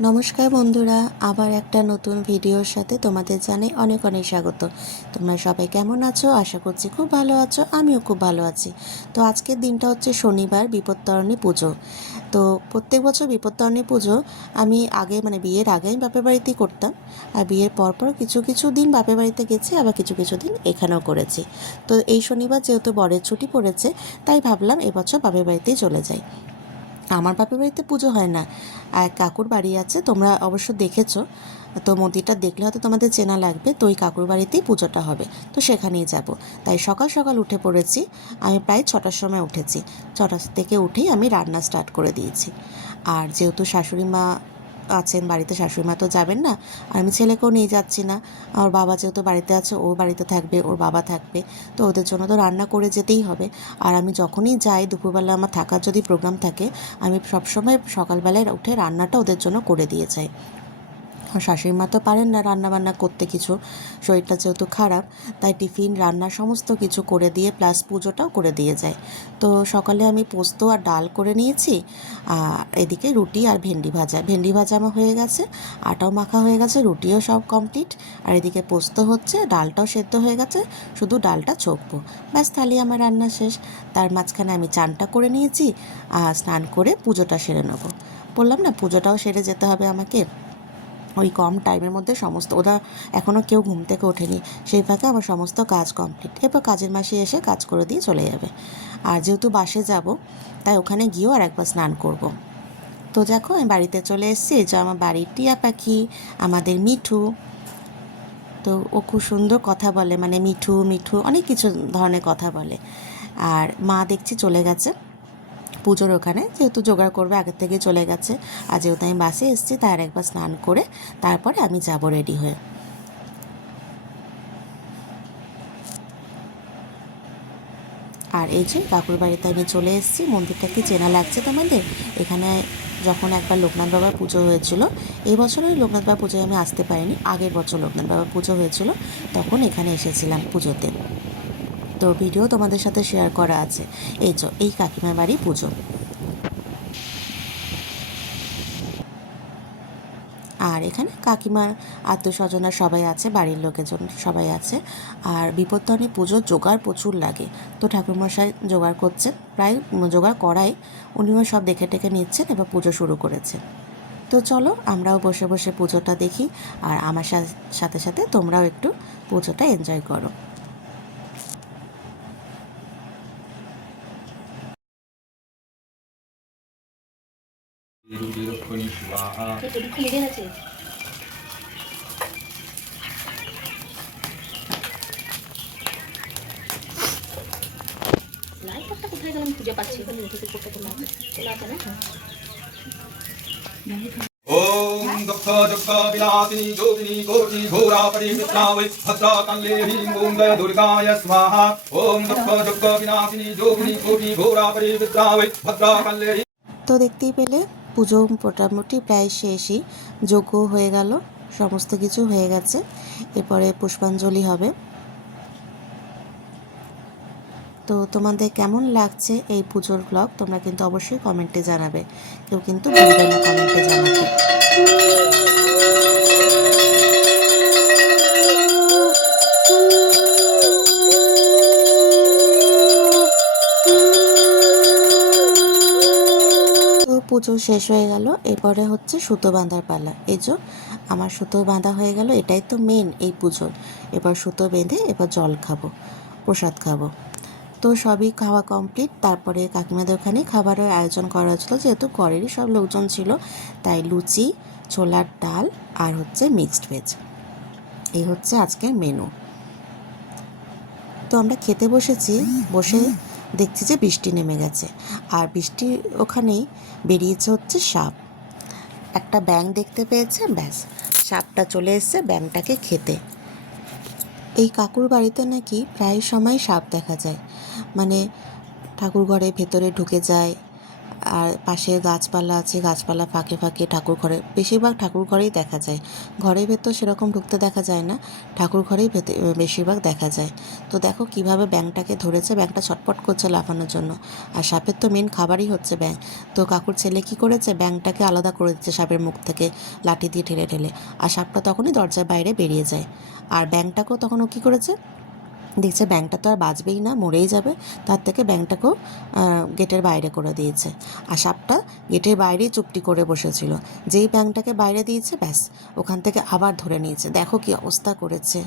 নমস্কার বন্ধুরা, আবার একটা নতুন ভিডিওর সাথে তোমাদের জানাই অনেক অনেক স্বাগত। তোমরা সবাই কেমন আছো? আশা করছি খুব ভালো আছো, আমিও খুব ভালো আছি। তো আজকের দিনটা হচ্ছে শনিবার, বিপত্তারণী পুজো। তো প্রত্যেক বছর বিপত্তারণী পুজো আমি আগে মানে বিয়ের আগে আমি বাপের বাড়িতেই করতাম। আর বিয়ের পর পর কিছু কিছু দিন বাপের বাড়িতে গেছি, আবার কিছু কিছু দিন এখানেও করেছি। তো এই শনিবার যেহেতু বরের ছুটি পড়েছে, তাই ভাবলাম এবছর বাপের বাড়িতেই চলে যাই। আমার বাপের বাড়িতে পুজো হয় না। আর কাকুর বাড়ি আছে, তোমরা অবশ্য দেখেছ। তো মন্দিরটা দেখলে হয়তো তোমাদের চেনা লাগবে, তো ওই কাকুর বাড়িতেই পুজোটা হবে। তো সেখানেই যাব। তাই সকাল সকাল উঠে পড়েছি। আমি প্রায় ছটার সময় উঠেছি। ছটা থেকে উঠেই আমি রান্না স্টার্ট করে দিয়েছি। আর যেহেতু শাশুড়ি মা আছেন বাড়িতে শাশুড়ি মা তো যাবেন না। আর আমি ছেলেকেও নিয়ে যাচ্ছি না। আমার বাবা যেহেতু বাড়িতে আছে ও বাড়িতে থাকবে, ওর বাবা থাকবে। তো ওদের জন্য তো রান্না করে যেতেই হবে। আর আমি যখনই যাই, দুপুরবেলা আমার থাকার যদি প্রোগ্রাম থাকে, আমি সবসময় সকালবেলায় উঠে রান্নাটা ওদের জন্য করে দিয়ে যাই। শাশুড়ি মা তো পারেন না রান্নাবান্না করতে কিছু। শরীরটা যেহেতু খারাপ, তাই টিফিন, রান্না সমস্ত কিছু করে দিয়ে প্লাস পুজোটাও করে দিয়ে যায়। তো সকালে আমি পোস্ত আর ডাল করে নিয়েছি, আর এদিকে রুটি আর ভেন্ডি ভাজা। ভেন্ডি ভাজা আমার হয়ে গেছে, আটাও মাখা হয়ে গেছে, রুটিও সব কমপ্লিট আর এদিকে পোস্ত হচ্ছে, ডালটাও সেদ্ধ হয়ে গেছে, শুধু ডালটা চোখবো। ব্যাস, তাহলে আমার রান্না শেষ। তার মাঝখানে আমি চানটা করে নিয়েছি, আর স্নান করে পুজোটা সেরে নেব। বললাম না, পুজোটাও সেরে যেতে হবে আমাকে। ওই কম টাইমের মধ্যে সমস্ত, ওরা এখনও কেউ ঘুম থেকে ওঠেনি। সেই ফাঁকে আমার সমস্ত কাজ কমপ্লিট। এরপর কাজের মাসে এসে কাজ করে দিয়ে চলে যাবে। আর যেহেতু বাসে যাব, তাই ওখানে গিয়েও আর একবার স্নান করব। তো দেখো, আমি বাড়িতে চলে এসেছি। যে আমার বাড়ির টিয়া পাখি, আমাদের মিঠু। তো ও খুব সুন্দর কথা বলে মানে মিঠু মিঠু, অনেক কিছু ধরনের কথা বলে। আর মা দেখছি চলে গেছে। পুজোর ওখানে, যেহেতু জোগাড় করবে, আগের থেকে চলে গেছে। আর যেহেতু আমি বাসে এসেছি, তার একবার স্নান করে তারপরে আমি যাব রেডি হয়ে। আর এই যে কাকুর বাড়িতে আমি চলে এসেছি, মন্দিরটা কি চেনা লাগছে তোমাদের? এখানে যখন একবার লোকনাথ বাবার পুজো হয়েছিল, এই বছর ওই লোকনাথ বাবার পুজোয় আমি আসতে পারিনি, আগের বছর লোকনাথ বাবার পুজো হয়েছিল, তখন এখানে এসেছিলাম পুজোতে। তো ভিডিও তোমাদের সাথে শেয়ার করা আছে। এই চো এই কাকিমার বাড়ি পুজো। আর এখানে কাকিমার আত্মীয়স্বজনরা সবাই আছে, বাড়ির লোকেজন সবাই আছে। আর বিপত্তারণী পুজোর জোগাড় প্রচুর লাগে। তো ঠাকুরমশাই জোগাড় করছেন, প্রায় জোগাড় করাই। উনিও সব দেখে টেকে নিচ্ছেন, এবার পুজো শুরু করেছে তো চলো, আমরাও বসে বসে পুজোটা দেখি। আর আমার সাথে সাথে তোমরাও একটু পুজোটা এনজয় করো। रुद्ररुक्मिणी स्वाहा লিখে গেছে লাইট একটা কোথায় গেল আমি খুঁজে পাচ্ছি এখানে লিখে কোথায় চলে আছে চলে আছে না ॐ दुःख दुःख विलासिनी जोगिनी कोटि घोरा परिमित्रा वै भद्रा कल्ले ह्रीं ॐ जय दुर्गाय स्वाहा ॐ दुःख दुःख विनाशिनी जोगिनी कोटि घोरा परिमित्रा वै भद्रा कल्ले ह्रीं তো দেখতেই পেলে পুজো মোটামুটি প্রায় শেষই। যোগ্য হয়ে গেল, সমস্ত কিছু হয়ে গেছে। এরপরে পুষ্পাঞ্জলি হবে। তো তোমাদের কেমন লাগছে এই পুজোর ব্লগ তোমরা কিন্তু অবশ্যই কমেন্টে জানাবে। কেউ কিন্তু কমেন্টে জানাতে। পুজো শেষ হয়ে গেল, এরপরে হচ্ছে সুতো বাঁধার পালা। এই যে আমার সুতো বাঁধা হয়ে গেল, এটাই তো মেন এই পুজোর। এবার সুতো বেঁধে এবার জল খাব, প্রসাদ খাব। তো সবই খাওয়া কমপ্লিট তারপরে কাকিমাদের ওখানে খাবারের আয়োজন করা হয়েছিল, যেহেতু ঘরেরই সব লোকজন ছিল, তাই লুচি, ছোলার ডাল আর হচ্ছে মিক্সড ভেজ এই হচ্ছে আজকের মেনু তো আমরা খেতে বসেছি, বসে দেখছি যে বৃষ্টি নেমে গেছে। আর বৃষ্টি ওখানেই বেরিয়েছে হচ্ছে সাপ। একটা ব্যাং দেখতে পেয়েছে, ব্যাস। সাপটা চলে এসছে ব্যাংটাকে খেতে। এই কাকুর বাড়িতে নাকি প্রায় সময় সাপ দেখা যায়। মানে ঠাকুর ঘরে ভেতরে ঢুকে যায় আর পাশে গাছপালা আছে, গাছপালা ফাঁকে ফাঁকে ঠাকুর ঘরে, বেশিরভাগ ঠাকুর ঘরেই দেখা যায়। ঘরের ভেতর সেরকম ঢুকতে দেখা যায় না, ঠাকুর ঘরেই বেশিরভাগ দেখা যায়। তো দেখো কীভাবে ব্যাংকটাকে ধরেছে, ব্যাংকটা ছটপট করছে লাফানোর জন্য। আর সাপের তো মেন খাবারই হচ্ছে ব্যাং তো কাকুর ছেলে কি করেছে, ব্যাংকটাকে আলাদা করে দিচ্ছে সাপের মুখ থেকে, লাঠি দিয়ে ঠেলে ঠেলে। আর সাপটা তখনই দরজার বাইরে বেরিয়ে যায়। আর ব্যাংকটাকেও তখন ও কী করেছে দেখছে ব্যাংকটা তো আর বাঁচবেই না, মরেই যাবে। তার থেকে ব্যাংকটাকেও গেটের বাইরে করে দিয়েছে। আর সাপটা গেটের বাইরেই চুপটি করে বসেছিল। যেই ব্যাংকটাকে বাইরে দিয়েছে, ব্যাস, ওখান থেকে আবার ধরে নিয়েছে। দেখো কি অবস্থা করেছে।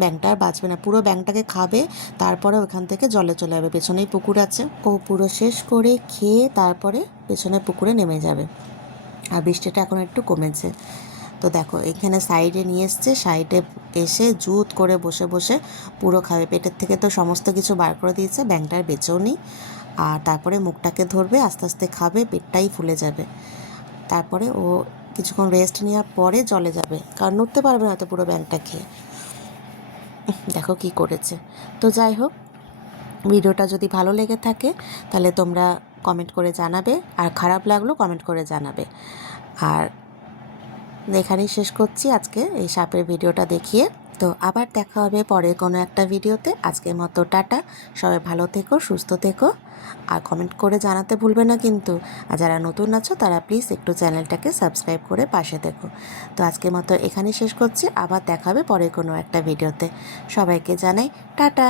ব্যাংকটা আর বাঁচবে না। পুরো ব্যাংকটাকে খাবে, তারপরে ওখান থেকে জলে চলে যাবে। পেছনেই পুকুর আছে। ও পুরো শেষ করে খেয়ে তারপরে পেছনে পুকুরে নেমে যাবে। আর বৃষ্টিটা এখন একটু কমেছে। তো দেখো, এখানে সাইডে নিয়ে এসছে সাইডে এসে জুত করে বসে বসে পুরো খাবে। পেটের থেকে তো সমস্ত কিছু বার করে দিয়েছে ব্যাংকটার বেঁচেও নেই। আর তারপরে মুখটাকে ধরবে, আস্তে আস্তে খাবে, পেটটাই ফুলে যাবে। তারপরে ও কিছুক্ষণ রেস্ট নেওয়ার পরে জলে যাবে, কারণ নড়তে পারবে না তো পুরো ব্যাংকটা খেয়ে। দেখো কি করেছে। তো যাই হোক, ভিডিওটা যদি ভালো লেগে থাকে, তাহলে তোমরা কমেন্ট করে জানাবে, আর খারাপ লাগল কমেন্ট করে জানাবে। আর এখানেই শেষ করছি আজকে এই সাপের ভিডিওটা দেখিয়ে। তো আবার দেখা হবে পরে কোনো একটা ভিডিওতে। আজকের মতো টাটা। সবাই ভালো থেকো, সুস্থ থেকো। আর কমেন্ট করে জানাতে ভুলবে না কিন্তু। আর যারা নতুন আছো, তারা প্লিজ একটু চ্যানেলটাকে সাবস্ক্রাইব করে পাশে থেকো। তো আজকের মতো এখানেই শেষ করছি। আবার দেখা হবে পরে কোনো একটা ভিডিওতে। সবাইকে জানাই টাটা।